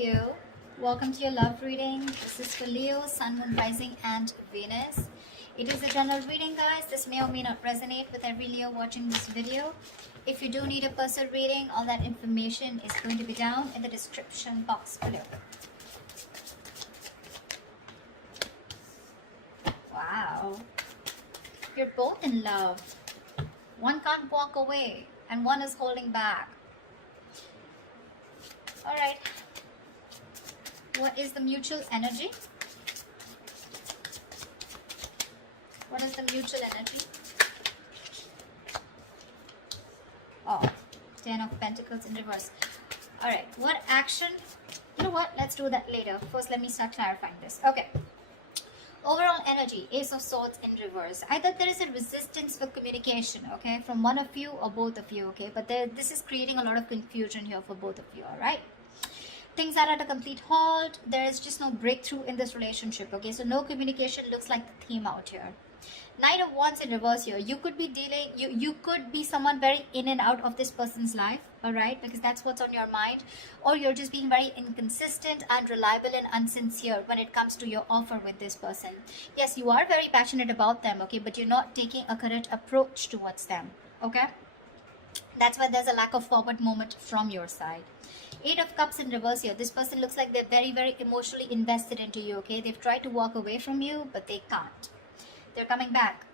Leo, welcome to your love reading. This is for Leo, Sun, Moon, Rising and Venus. It is a general reading, guys. This may or may not resonate with every Leo watching this video. If you do need a personal reading, all that information is going to be down in the description box below. Wow. You're both in love. One can't walk away and one is holding back. Alright. What is the mutual energy? What is the mutual energy? Oh, 10 of Pentacles in reverse. Alright, what action? You know what? Let's do that later. First, let me start clarifying this. Okay. Overall energy, Ace of Swords in reverse. Either there is a resistance for communication, okay, from one of you or both of you, okay, but this is creating a lot of confusion here for both of you, all right? Things are at a complete halt. There is just no breakthrough in this relationship, okay? So no communication looks like the theme out here. Knight of Wands in reverse here. You could be dealing, you could be someone very in and out of this person's life, all right? Because that's what's on your mind. Or you're just being very inconsistent, unreliable and unsincere when it comes to your offer with this person. Yes, you are very passionate about them, okay? But you're not taking a correct approach towards them, okay? That's why there's a lack of forward movement from your side. 8 of Cups in reverse here. This person looks like they're very, very emotionally invested into you, okay? They've tried to walk away from you, but they can't. They're coming back.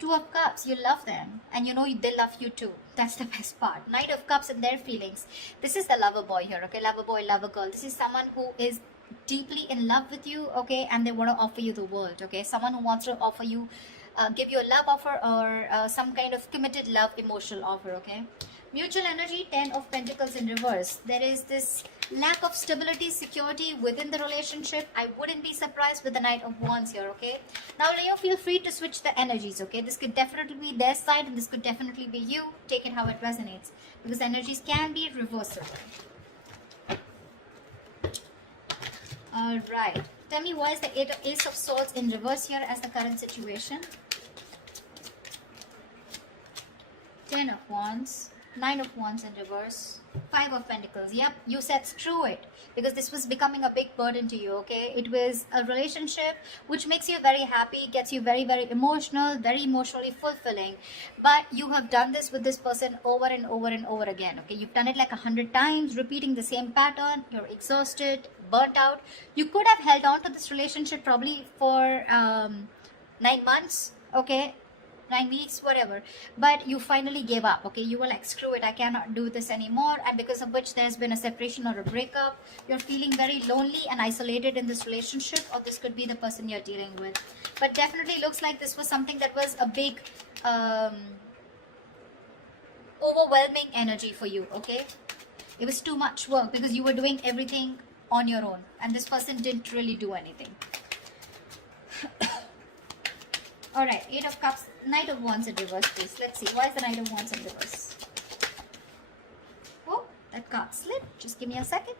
2 of Cups, you love them. And you know they love you too. That's the best part. Knight of Cups and their feelings. This is the lover boy here, okay? Lover boy, lover girl. This is someone who is deeply in love with you, okay? And they want to offer you the world, okay? Someone who wants to offer you, give you a love offer or some kind of committed love emotional offer, okay? Mutual energy, 10 of Pentacles in reverse. There is this lack of stability, security within the relationship. I wouldn't be surprised with the Knight of Wands here, okay? Now, Leo, feel free to switch the energies, okay? This could definitely be their side and this could definitely be you. Take it how it resonates. Because energies can be reversible. Alright. Tell me, why is the Ace of Swords in reverse here as the current situation? 10 of Wands. 9 of Wands in reverse. 5 of Pentacles. Yep, you said screw it. Because this was becoming a big burden to you, okay? It was a relationship which makes you very happy, gets you very, very emotional, very emotionally fulfilling. But you have done this with this person over and over and over again, okay? You've done it like 100 times, repeating the same pattern. You're exhausted, burnt out. You could have held on to this relationship probably for 9 months, okay? 9 weeks, whatever, but you finally gave up, okay? You were like, screw it, I cannot do this anymore, and because of which there's been a separation or a breakup. You're feeling very lonely and isolated in this relationship, or this could be the person you're dealing with. But definitely looks like this was something that was a big overwhelming energy for you, okay? It was too much work because you were doing everything on your own and this person didn't really do anything. Alright, 8 of Cups, Knight of Wands in reverse, please. Let's see. Why is the Knight of Wands in reverse? Oh, that card slipped. Just give me a second.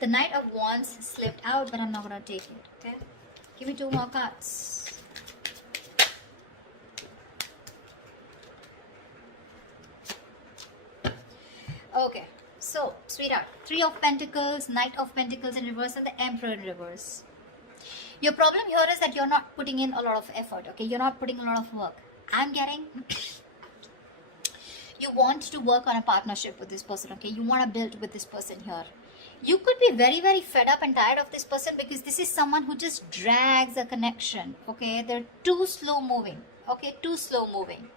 The Knight of Wands slipped out, but I'm not going to take it. Okay? Give me 2 more cards. Okay. So, sweetheart. 3 of Pentacles, Knight of Pentacles in reverse, and the Emperor in reverse. Your problem here is that you're not putting in a lot of effort, okay? You're not putting a lot of work. I'm getting... you want to work on a partnership with this person, okay? You want to build with this person here. You could be very, very fed up and tired of this person because this is someone who just drags a connection, okay? They're too slow moving, okay? Too slow moving.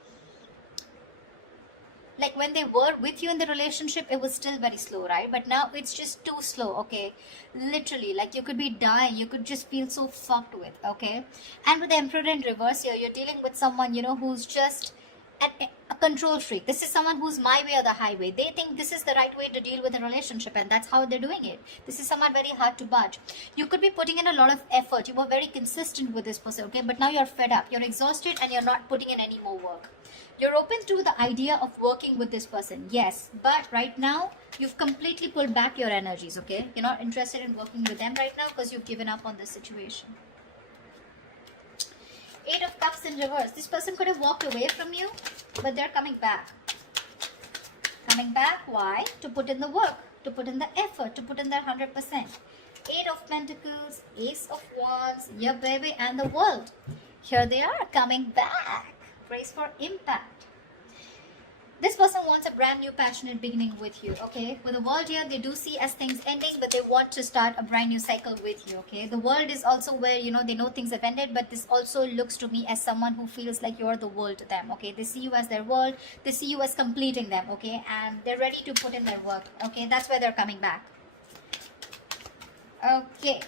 Like when they were with you in the relationship, it was still very slow, right? But now it's just too slow, okay? Literally, like you could be dying. You could just feel so fucked with, okay? And with the Emperor in reverse here, you're dealing with someone, you know, who's just a control freak. This is someone who's my way or the highway. They think this is the right way to deal with a relationship and that's how they're doing it. This is someone very hard to budge. You could be putting in a lot of effort. You were very consistent with this person, okay? But now you're fed up. You're exhausted and you're not putting in any more work. You're open to the idea of working with this person, yes, but right now you've completely pulled back your energies, okay? You're not interested in working with them right now because you've given up on this situation. 8 of Cups in reverse. This person could have walked away from you, but they're coming back. Coming back, why? To put in the work. to put in the effort, to put in their 100%. Eight of Pentacles, Ace of Wands, your baby, and the World. Here they are coming back. Brace for impact. This person wants a brand new passionate beginning with you, okay? With the World here, they do see as things ending, but they want to start a brand new cycle with you, okay? The World is also where, you know, they know things have ended, but this also looks to me as someone who feels like you're the world to them, okay? They see you as their world, they see you as completing them, okay? And they're ready to put in their work, okay? That's why they're coming back. Okay,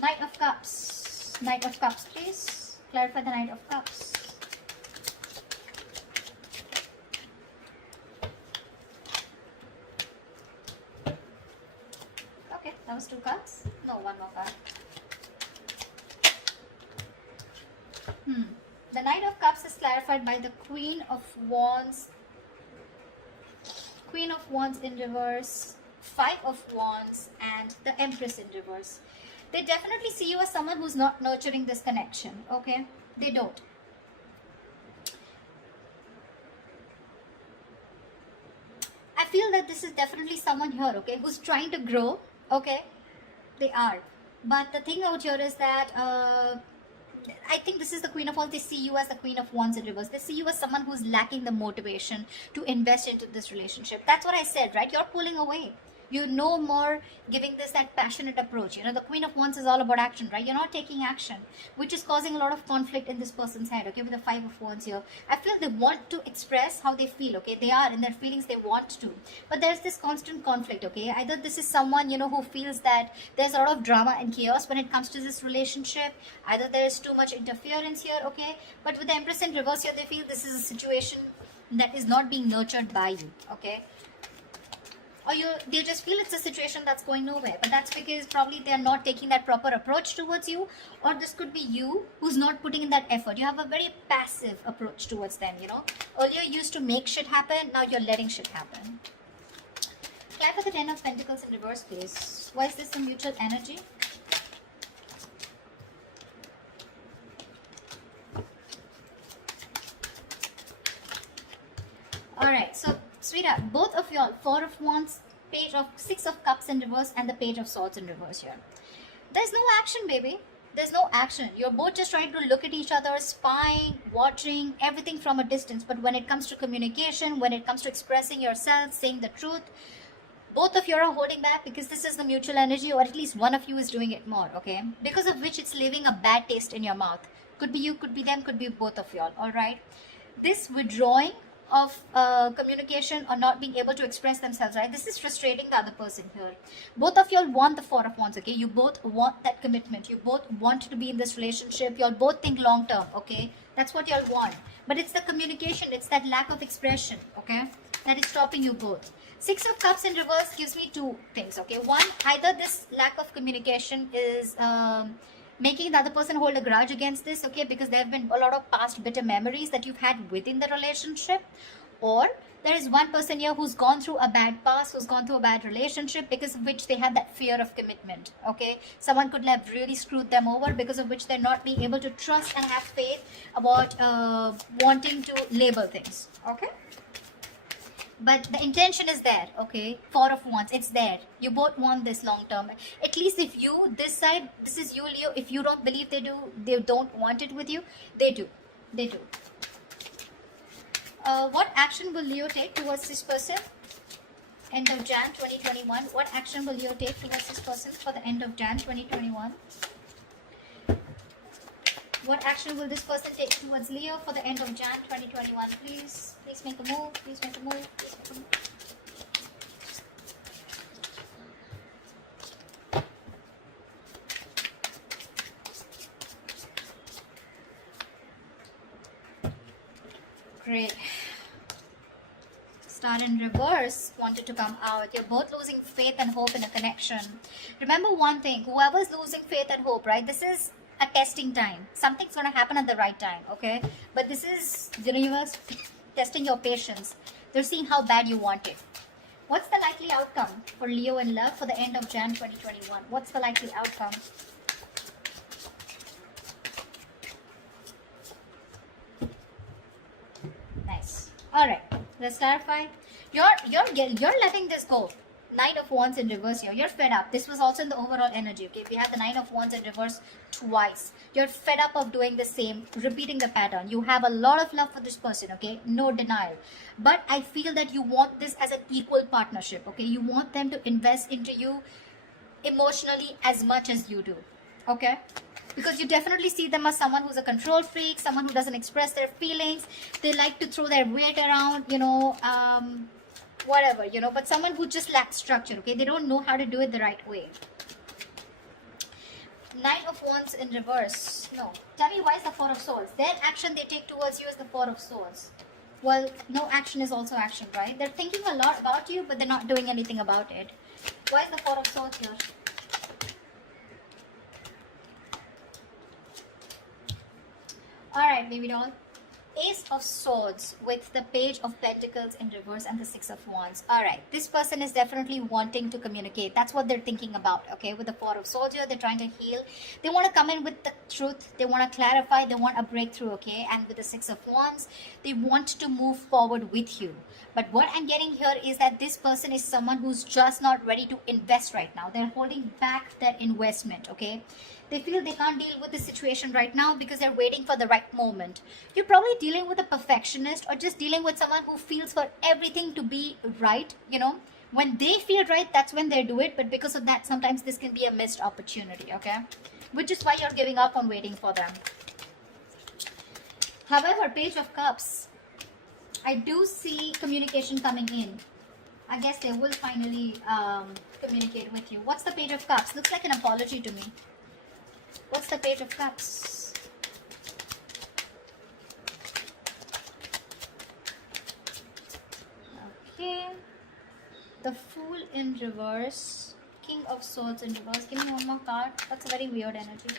Knight of Cups. Knight of Cups, please. Clarify the Knight of Cups. Okay, that was 2 cards. No, 1 more card. The Knight of Cups is clarified by the Queen of Wands. Queen of Wands in reverse. 5 of Wands and the Empress in reverse. They definitely see you as someone who's not nurturing this connection, okay? They don't. I feel that this is definitely someone here, okay, who's trying to grow, okay? They are. But the thing out here is that I think this is the Queen of Wands. They see you as the Queen of Wands in reverse. They see you as someone who's lacking the motivation to invest into this relationship. That's what I said, right? You're pulling away. You're no more giving this that passionate approach. You know, the Queen of Wands is all about action, right? You're not taking action, which is causing a lot of conflict in this person's head, okay, with the 5 of Wands here. I feel they want to express how they feel, okay? They are in their feelings, they want to. But there's this constant conflict, okay? Either this is someone, you know, who feels that there's a lot of drama and chaos when it comes to this relationship. Either there's too much interference here, okay? But with the Empress in reverse here, they feel this is a situation that is not being nurtured by you, okay? Or they just feel it's a situation that's going nowhere. But that's because probably they're not taking that proper approach towards you. Or this could be you who's not putting in that effort. You have a very passive approach towards them, you know. Earlier you used to make shit happen. Now you're letting shit happen. Clarify the 10 of Pentacles in reverse, please. Why is this a mutual energy? Alright, so sweetheart, both of y'all, 4 of Wands, Page of 6 of Cups in reverse, and the Page of Swords in reverse here. There's no action, baby. There's no action. You're both just trying to look at each other, spying, watching, everything from a distance. But when it comes to communication, when it comes to expressing yourself, saying the truth, both of you are holding back because this is the mutual energy, or at least one of you is doing it more, okay? Because of which it's leaving a bad taste in your mouth. Could be you, could be them, could be both of y'all, alright? This withdrawing of communication or not being able to express themselves, right? This is frustrating the other person here. Both of y'all want the 4 of Wands, okay? You both want that commitment. You both want to be in this relationship. Y'all both think long term, okay? That's what y'all want. But it's the communication, it's that lack of expression, okay? That is stopping you both. 6 of Cups in reverse gives me 2 things, okay? One, either this lack of communication is making the other person hold a grudge against this, okay, because there have been a lot of past bitter memories that you've had within the relationship, or there is one person here who's gone through a bad past, who's gone through a bad relationship, because of which they have that fear of commitment, okay? Someone could have really screwed them over, because of which they're not being able to trust and have faith about wanting to label things, okay? But the intention is there, okay? 4 of Wands, it's there. You both want this long term. At least if you, this side, this is you, Leo. If you don't believe they don't want it with you, they do. They do. What action will Leo take towards this person? End of Jan 2021. What action will Leo take towards this person for the end of Jan 2021? What action will this person take towards Leo for the end of Jan 2021? Please, please make a move. Please make a move. Please make a move. Great. Star in reverse wanted to come out. You're both losing faith and hope in a connection. Remember one thing, whoever's losing faith and hope, right? This is a testing time. Something's going to happen at the right time, okay? But this is the universe testing your patience. They're seeing how bad you want it. What's the likely outcome for Leo in love for the end of Jan 2021? What's the likely outcome? Nice. All right. Let's clarify. You're letting this go. Nine of Wands in reverse here. You're fed up. This was also in the overall energy, okay? If you have the Nine of Wands in reverse twice, you're fed up of doing the same, repeating the pattern. You have a lot of love for this person, okay? No denial. But I feel that you want this as an equal partnership, okay? You want them to invest into you emotionally as much as you do, okay? Because you definitely see them as someone who's a control freak, someone who doesn't express their feelings. They like to throw their weight around, you know, whatever, you know, but someone who just lacks structure, okay? They don't know how to do it the right way. Nine of Wands in reverse. No. Tell me, why is the Four of Swords? Their action they take towards you is the Four of Swords. Well, no action is also action, right? They're thinking a lot about you, but they're not doing anything about it. Why is the Four of Swords here? Alright, baby doll. Ace of Swords with the Page of Pentacles in reverse and the Six of Wands. Alright, this person is definitely wanting to communicate. That's what they're thinking about, okay? With the Four of Swords here, they're trying to heal. They want to come in with the truth. They want to clarify. They want a breakthrough, okay? And with the Six of Wands, they want to move forward with you. But what I'm getting here is that this person is someone who's just not ready to invest right now. They're holding back their investment, okay? They feel they can't deal with the situation right now because they're waiting for the right moment. You're probably dealing with a perfectionist or just dealing with someone who feels for everything to be right, you know. When they feel right, that's when they do it. But because of that, sometimes this can be a missed opportunity, okay? Which is why you're giving up on waiting for them. However, Page of Cups, I do see communication coming in. I guess they will finally communicate with you. What's the Page of Cups? Looks like an apology to me. What's the Page of Cups? Okay. The Fool in reverse. King of Swords in reverse. Give me one more card. That's a very weird energy.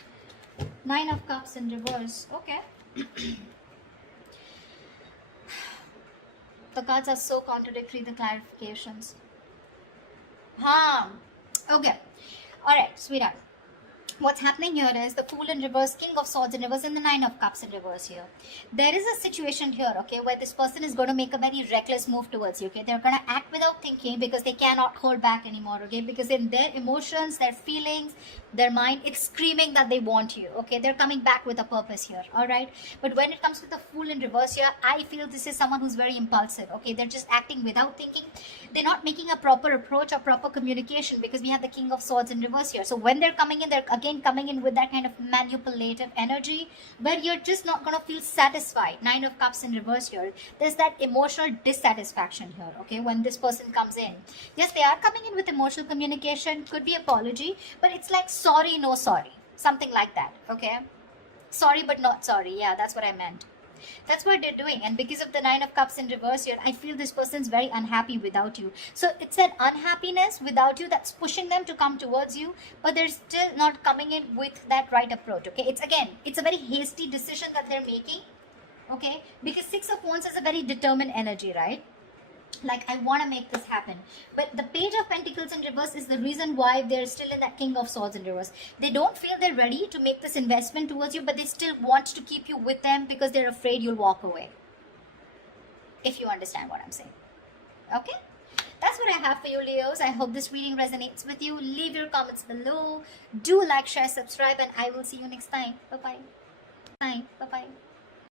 Nine of Cups in reverse. Okay. The cards are so contradictory, the clarifications. Okay. Alright, sweetheart. What's happening here is the Fool in reverse, King of Swords in reverse, and the Nine of Cups in reverse here. There is a situation here, okay, where this person is going to make a very reckless move towards you, okay. They're going to act without thinking because they cannot hold back anymore, okay. Because in their emotions, their feelings, their mind, it's screaming that they want you, okay. They're coming back with a purpose here, alright. But when it comes to the Fool in reverse here, I feel this is someone who's very impulsive, okay. They're just acting without thinking. They're not making a proper approach or proper communication because we have the King of Swords in reverse here. So when they're coming in, they're again coming in with that kind of manipulative energy where you're just not going to feel satisfied. Nine of Cups in reverse here. There's that emotional dissatisfaction here, okay, when this person comes in. Yes, they are coming in with emotional communication, could be apology, but it's like sorry, no sorry. Something like that, okay? Sorry, but not sorry. Yeah, that's what I meant. That's what they're doing, and because of the Nine of Cups in reverse here, I feel this person's very unhappy without you. So it's that unhappiness without you that's pushing them to come towards you, but they're still not coming in with that right approach, okay? It's a very hasty decision that they're making, okay? Because Six of Wands is a very determined energy, right? Like, I want to make this happen. But the Page of Pentacles in reverse is the reason why they're still in that King of Swords in reverse. They don't feel they're ready to make this investment towards you, but they still want to keep you with them because they're afraid you'll walk away. If you understand what I'm saying. Okay? That's what I have for you, Leos. I hope this reading resonates with you. Leave your comments below. Do like, share, subscribe, and I will see you next time. Bye-bye. Bye. Bye-bye.